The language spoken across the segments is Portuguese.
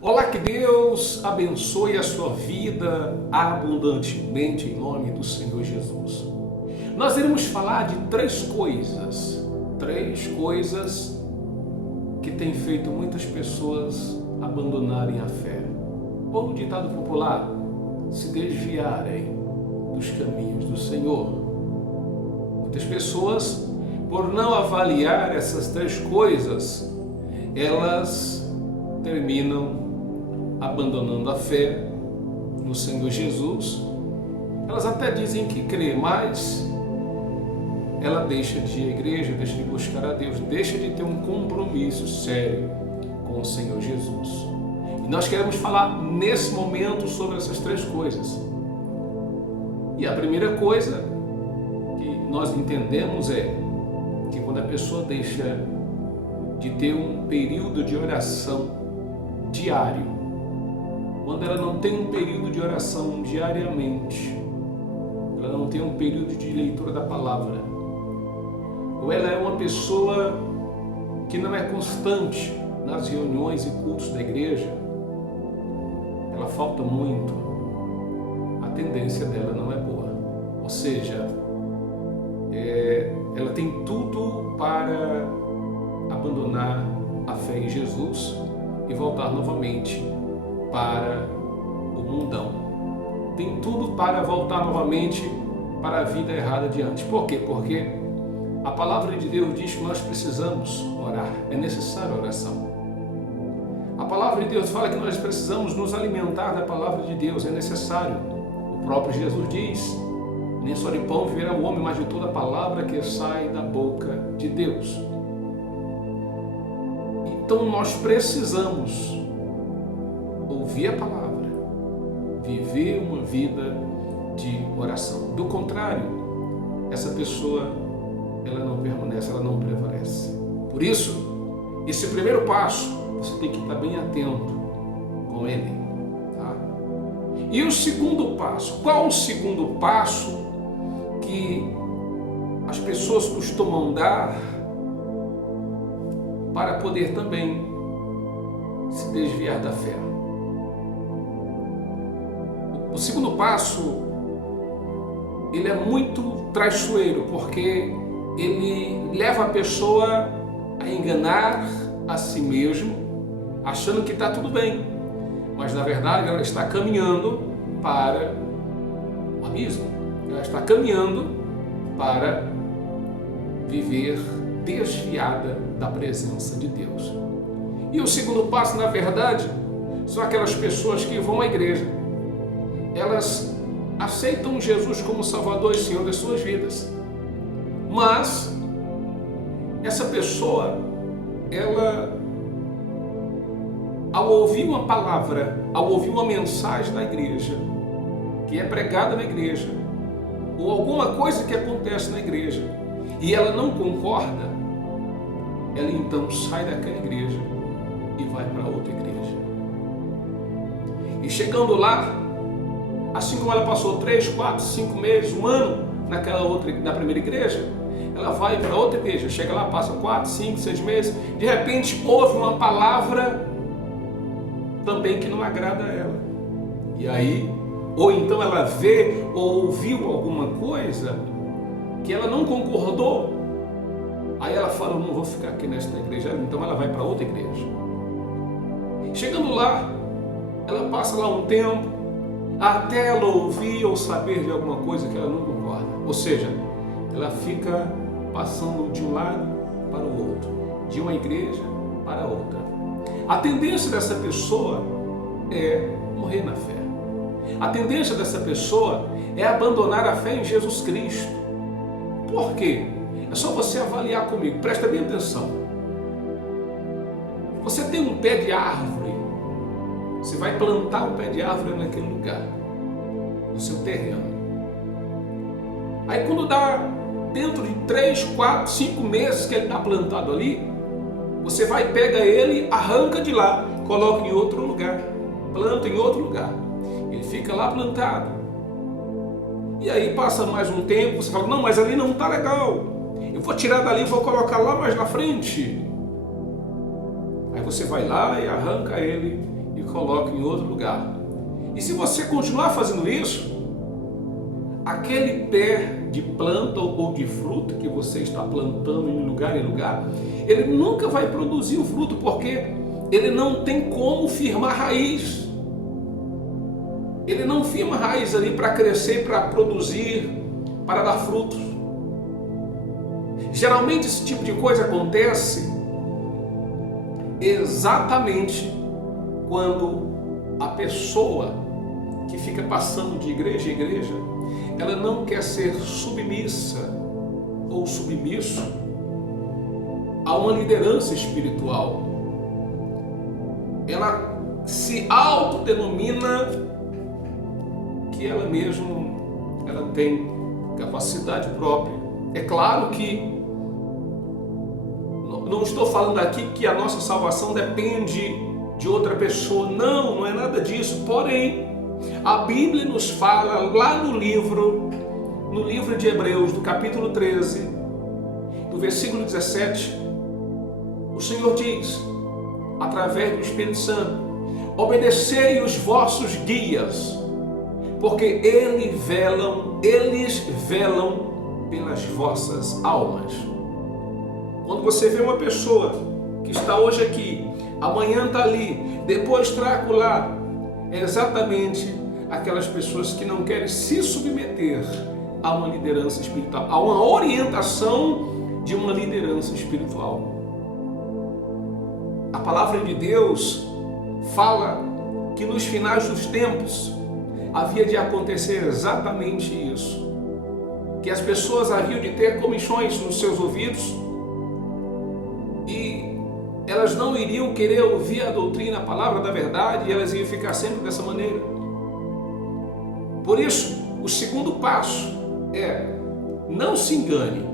Olá, que Deus abençoe a sua vida abundantemente em nome do Senhor Jesus. Nós iremos falar de três coisas que têm feito muitas pessoas abandonarem a fé. Ou no ditado popular, se desviarem dos caminhos do Senhor. Muitas pessoas, por não avaliar essas três coisas, elas terminam abandonando a fé no Senhor Jesus. Elas até dizem que crê, mas ela deixa de ir à igreja, deixa de buscar a Deus, deixa de ter um compromisso sério com o Senhor Jesus. E nós queremos falar nesse momento sobre essas três coisas. E a primeira coisa que nós entendemos é que quando a pessoa deixa de ter um período de oração diário, quando ela não tem um período de oração diariamente, ela não tem um período de leitura da palavra, ou ela é uma pessoa que não é constante nas reuniões e cultos da igreja, ela falta muito, a tendência dela não é boa. Ou seja, ela tem tudo para abandonar a fé em Jesus e voltar novamente para o mundão. Tem tudo para voltar novamente para a vida errada de antes. Por quê? Porque a palavra de Deus diz que nós precisamos orar, é necessária a oração. A palavra de Deus fala que nós precisamos nos alimentar da palavra de Deus, é necessário. O próprio Jesus diz: nem só de pão viverá o homem, mas de toda a palavra que sai da boca de Deus. Então nós precisamos ouvir a palavra, viver uma vida de oração. Do contrário, essa pessoa, ela não permanece, ela não prevalece. Por isso, esse primeiro passo, você tem que estar bem atento com ele. Tá? E o segundo passo, qual o segundo passo que as pessoas costumam dar para poder também se desviar da fé? O segundo passo, ele é muito traiçoeiro, porque ele leva a pessoa a enganar a si mesmo, achando que está tudo bem, mas na verdade ela está caminhando para o abismo, ela está caminhando para viver desviada da presença de Deus. E o segundo passo, na verdade, são aquelas pessoas que vão à igreja. Elas aceitam Jesus como Salvador e Senhor das suas vidas. Mas essa pessoa, ela, ao ouvir uma palavra, ao ouvir uma mensagem na igreja, que é pregada na igreja, ou alguma coisa que acontece na igreja, e ela não concorda, ela então sai daquela igreja e vai para outra igreja. E chegando lá, assim como ela passou 3, 4, 5 meses, um ano na primeira igreja, ela vai para outra igreja, chega lá, passa 4, 5, 6 meses, de repente ouve uma palavra também que não agrada a ela. E aí, ou então ela vê ou ouviu alguma coisa que ela não concordou, aí ela fala: não vou ficar aqui nesta igreja, então ela vai para outra igreja. Chegando lá, ela passa lá um tempo, até ela ouvir ou saber de alguma coisa que ela não concorda. Ou seja, ela fica passando de um lado para o outro, de uma igreja para outra. A tendência dessa pessoa é morrer na fé. A tendência dessa pessoa é abandonar a fé em Jesus Cristo. Por quê? É só você avaliar comigo, presta bem atenção. Você tem um pé de árvore, você vai plantar um pé de árvore naquele lugar, no seu terreno. Aí quando dá dentro de 3, 4, 5 meses que ele está plantado ali, você vai, pega ele, arranca de lá, coloca em outro lugar, planta em outro lugar. Ele fica lá plantado. E aí passa mais um tempo, você fala: não, mas ali não está legal, eu vou tirar dali e vou colocar lá mais na frente. Aí você vai lá e arranca ele e coloca em outro lugar. E se você continuar fazendo isso, aquele pé de planta ou de fruta que você está plantando em lugar em lugar, ele nunca vai produzir o fruto, porque ele não tem como firmar raiz. Ele não firma raiz ali para crescer, para produzir, para dar frutos. Geralmente esse tipo de coisa acontece exatamente quando a pessoa que fica passando de igreja em igreja, ela não quer ser submissa ou submisso a uma liderança espiritual. Ela se autodenomina que ela tem capacidade própria. É claro que não estou falando aqui que a nossa salvação depende de outra pessoa. Não é nada disso. Porém, a Bíblia nos fala lá no livro de Hebreus, do capítulo 13, do versículo 17, o Senhor diz, através do Espírito Santo: obedecei os vossos guias, porque eles velam pelas vossas almas. Quando você vê uma pessoa que está hoje aqui, amanhã está ali, depois está acolá, é exatamente aquelas pessoas que não querem se submeter a uma liderança espiritual, a uma orientação de uma liderança espiritual. A palavra de Deus fala que nos finais dos tempos havia de acontecer exatamente isso, que as pessoas haviam de ter comichões nos seus ouvidos e elas não iriam querer ouvir a doutrina, a palavra da verdade, e elas iam ficar sempre dessa maneira. Por isso, o segundo passo é: não se engane.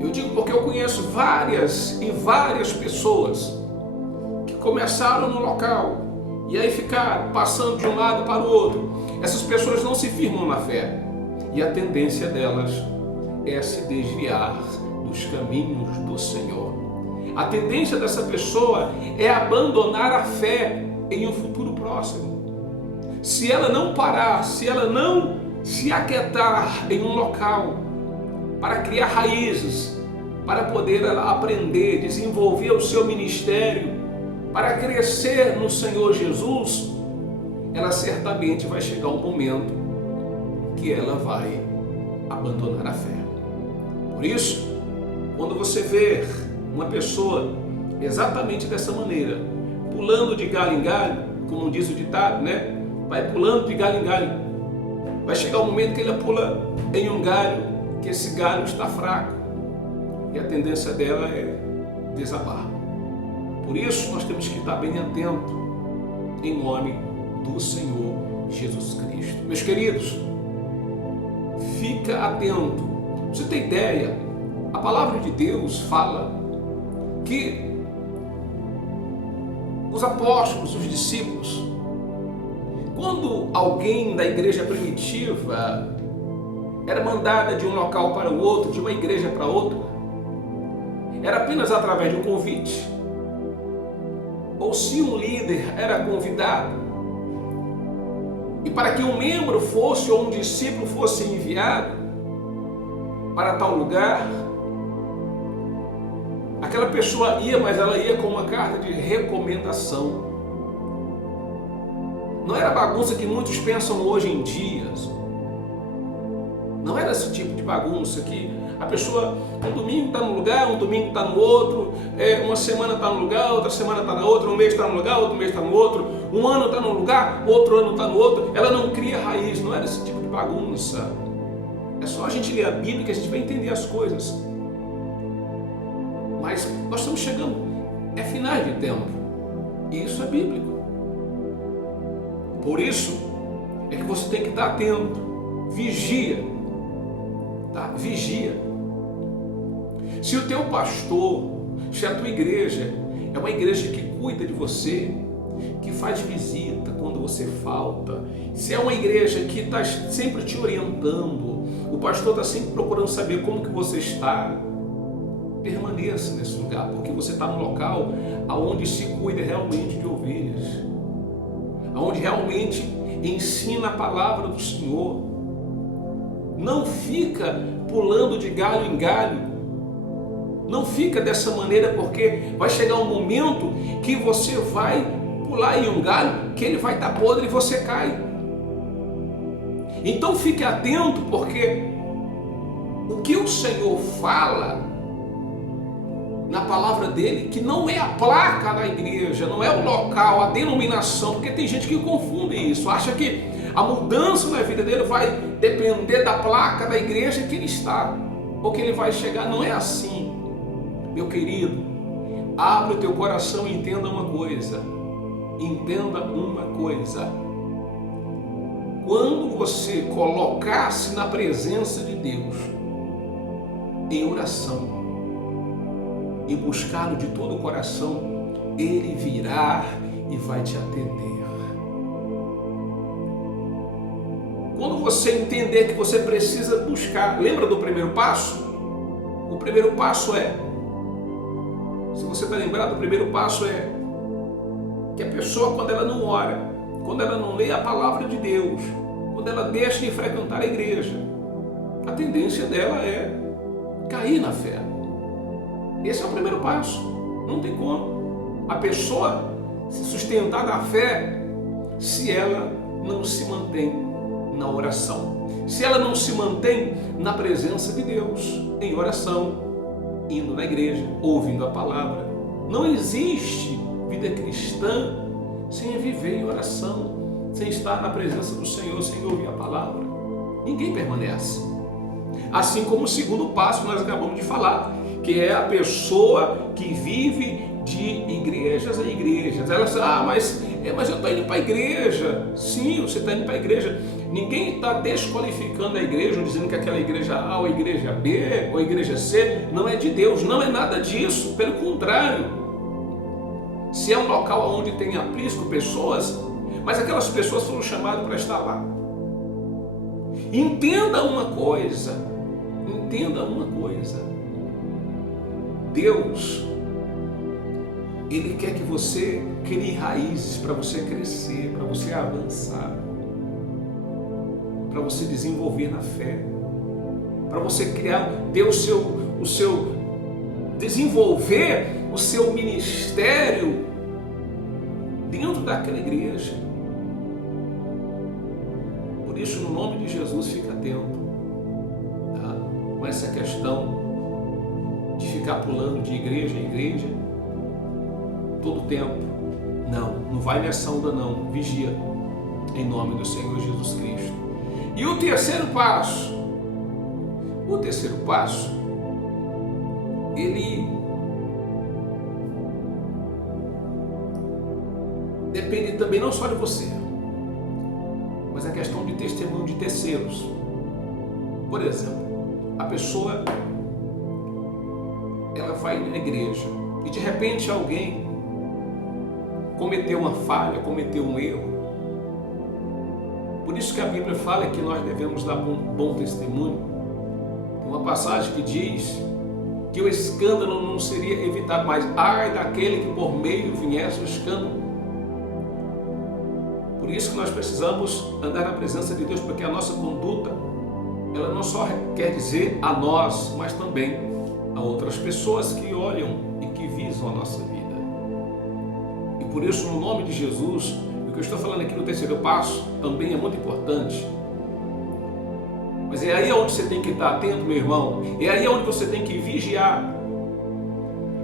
Eu digo porque eu conheço várias pessoas que começaram no local e aí ficaram passando de um lado para o outro. Essas pessoas não se firmam na fé e a tendência delas é se desviar dos caminhos do Senhor. A tendência dessa pessoa é abandonar a fé em um futuro próximo. Se ela não parar, se ela não se aquietar em um local para criar raízes, para poder aprender, desenvolver o seu ministério, para crescer no Senhor Jesus, ela certamente vai chegar um momento que ela vai abandonar a fé. Por isso, quando você vê uma pessoa exatamente dessa maneira, pulando de galho em galho, como diz o ditado, né? Vai pulando de galho em galho. Vai chegar um momento que ele pula em um galho, que esse galho está fraco. E a tendência dela é desabar. Por isso, nós temos que estar bem atento em nome do Senhor Jesus Cristo. Meus queridos, fica atento. Você tem ideia? A palavra de Deus fala que os apóstolos, os discípulos, quando alguém da igreja primitiva era mandada de um local para o outro, de uma igreja para outra, era apenas através de um convite, ou se um líder era convidado, e para que um membro fosse ou um discípulo fosse enviado para tal lugar, aquela pessoa ia, mas ela ia com uma carta de recomendação. Não era a bagunça que muitos pensam hoje em dia. Não era esse tipo de bagunça que a pessoa, um domingo está num lugar, um domingo está no outro, uma semana está num lugar, outra semana está na outra, um mês está num lugar, outro mês está no outro, um ano está num lugar, outro ano está no outro. Ela não cria raiz, não era esse tipo de bagunça. É só a gente ler a Bíblia que a gente vai entender as coisas. Mas nós estamos chegando, é finais de tempo, e isso é bíblico. Por isso é que você tem que estar atento, vigia, tá? Vigia. Se o teu pastor, se a tua igreja é uma igreja que cuida de você, que faz visita quando você falta, se é uma igreja que está sempre te orientando, o pastor está sempre procurando saber como que você está, permaneça nesse lugar, porque você está no local onde se cuida realmente de ovelhas, onde realmente ensina a palavra do Senhor. Não fica pulando de galho em galho, não fica dessa maneira, porque vai chegar um momento que você vai pular em um galho, que ele vai estar podre e você cai. Então fique atento, porque o que o Senhor fala na palavra dele, que não é a placa da igreja, não é o local, a denominação, porque tem gente que confunde isso, acha que a mudança na vida dele vai depender da placa da igreja que ele está, ou que ele vai chegar. Não é assim, meu querido. Abre o teu coração e entenda uma coisa. Entenda uma coisa. Quando você colocar-se na presença de Deus, em oração, e buscá-lo de todo o coração, ele virá e vai te atender. Quando você entender que você precisa buscar, lembra do primeiro passo? O primeiro passo é, se você está lembrado, o primeiro passo é que a pessoa, quando ela não ora, quando ela não lê a palavra de Deus, quando ela deixa de frequentar a igreja, a tendência dela é cair na fé. Esse é o primeiro passo. Não tem como a pessoa se sustentar na fé se ela não se mantém na oração, se ela não se mantém na presença de Deus, em oração, indo na igreja, ouvindo a palavra. Não existe vida cristã sem viver em oração, sem estar na presença do Senhor, sem ouvir a palavra. Ninguém permanece. Assim como o segundo passo que nós acabamos de falar, que é a pessoa que vive de igrejas em igrejas. Ela diz, mas eu estou indo para a igreja. Sim, você está indo para a igreja. Ninguém está desqualificando a igreja, dizendo que aquela igreja A ou a igreja B ou a igreja C não é de Deus. Não é nada disso, pelo contrário. Se é um local onde tem aprisco, pessoas, mas aquelas pessoas foram chamadas para estar lá. Entenda uma coisa, Deus, Ele quer que você crie raízes para você crescer, para você avançar, para você desenvolver na fé, para você criar, ter desenvolver o seu ministério dentro daquela igreja. Por isso, no nome de Jesus, fica atento, tá? Com essa questão de ficar pulando de igreja em igreja todo tempo. Não vai nessa onda não. Vigia, em nome do Senhor Jesus Cristo. E o terceiro passo, ele depende também não só de você, mas a questão de testemunho de terceiros. Por exemplo, a pessoa, ela vai na igreja e de repente alguém cometeu uma falha, cometeu um erro. Por isso que a Bíblia fala que nós devemos dar bom testemunho. Tem uma passagem que diz que o escândalo não seria evitado, mas ai daquele que por meio viesse o escândalo. Por isso que nós precisamos andar na presença de Deus, porque a nossa conduta, ela não só quer dizer a nós, mas também a outras pessoas que olham e que visam a nossa vida. E por isso, no nome de Jesus, o que eu estou falando aqui no terceiro passo também é muito importante. Mas é aí onde você tem que estar atento, meu irmão. É aí onde você tem que vigiar.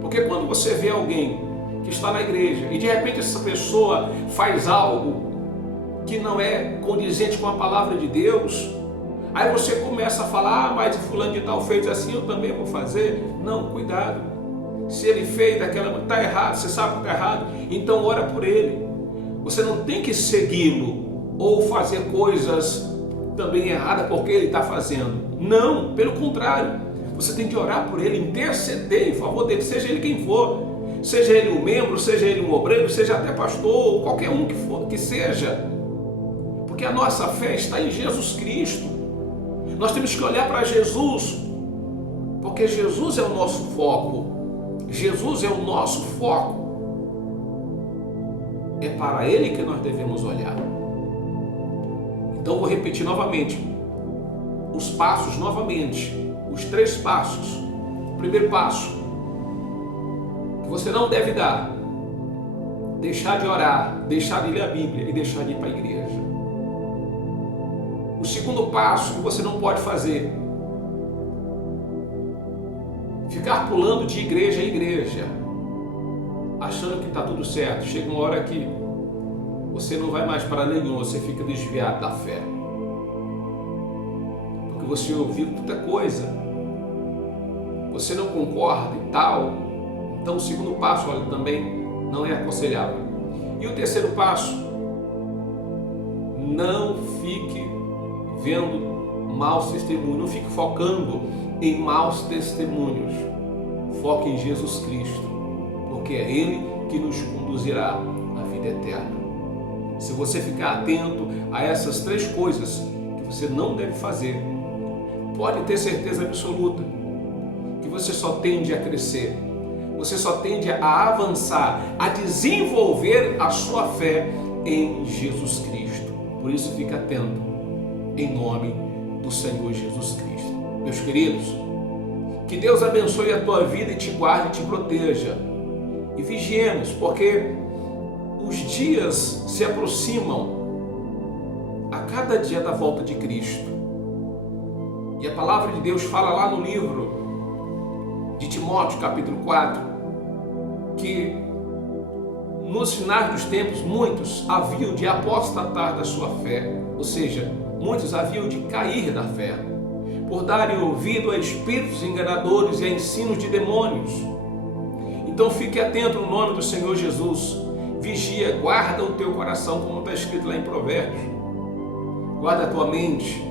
Porque quando você vê alguém que está na igreja e de repente essa pessoa faz algo que não é condizente com a palavra de Deus, aí você começa a falar, mas fulano de tal fez assim, eu também vou fazer. Não, cuidado. Se ele fez daquela, está errado, você sabe que está errado, então ora por ele. Você não tem que segui-lo ou fazer coisas também erradas porque ele está fazendo. Não, pelo contrário. Você tem que orar por ele, interceder em favor dele, seja ele quem for. Seja ele um membro, seja ele um obreiro, seja até pastor, ou qualquer um que for, que seja. Porque a nossa fé está em Jesus Cristo. Nós temos que olhar para Jesus, Porque Jesus é o nosso foco. Jesus é o nosso foco. É para Ele que nós devemos olhar. Então vou repetir novamente os passos novamente, os 3 passos. O primeiro passo que você não deve dar: deixar de orar, deixar de ler a Bíblia e deixar de ir para a igreja. O segundo passo que você não pode fazer: ficar pulando de igreja em igreja, achando que está tudo certo. Chega uma hora que você não vai mais para nenhum, você fica desviado da fé. Porque você ouviu tanta coisa, você não concorda e tal. Então o segundo passo, olha, também não é aconselhável. E o terceiro passo: não fique vendo maus testemunhos, não fique focando em maus testemunhos. Foque em Jesus Cristo, porque é Ele que nos conduzirá à vida eterna. Se você ficar atento a essas 3 coisas que você não deve fazer, pode ter certeza absoluta que você só tende a crescer, você só tende a avançar, a desenvolver a sua fé em Jesus Cristo. Por isso, fique atento, em nome do Senhor Jesus Cristo. Meus queridos, que Deus abençoe a tua vida e te guarde e te proteja. E vigiemos, porque os dias se aproximam a cada dia da volta de Cristo. E a palavra de Deus fala lá no livro de Timóteo, capítulo 4, que nos finais dos tempos muitos haviam de apostatar da sua fé, ou seja, muitos haviam de cair da fé, por darem ouvido a espíritos enganadores e a ensinos de demônios. Então fique atento no nome do Senhor Jesus. Vigia, guarda o teu coração, como está escrito lá em Provérbios. Guarda a tua mente,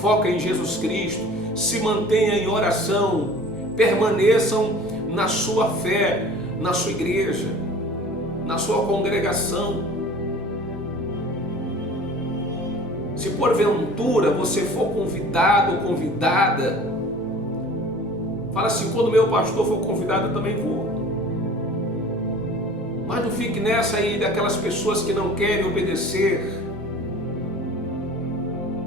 foca em Jesus Cristo, se mantenha em oração, permaneçam na sua fé, na sua igreja, na sua congregação. Se porventura você for convidado ou convidada, fala assim: quando meu pastor for convidado, eu também vou. Mas não fique nessa aí daquelas pessoas que não querem obedecer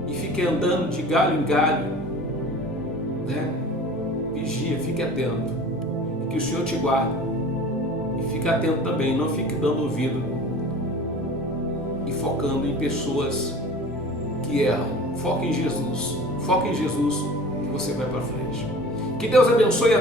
e fiquem andando de galho em galho, né? Vigia, fique atento, e que o Senhor te guarde. E fique atento também, não fique dando ouvido e focando em pessoas que erram. Foque em Jesus, que você vai para frente. Que Deus abençoe a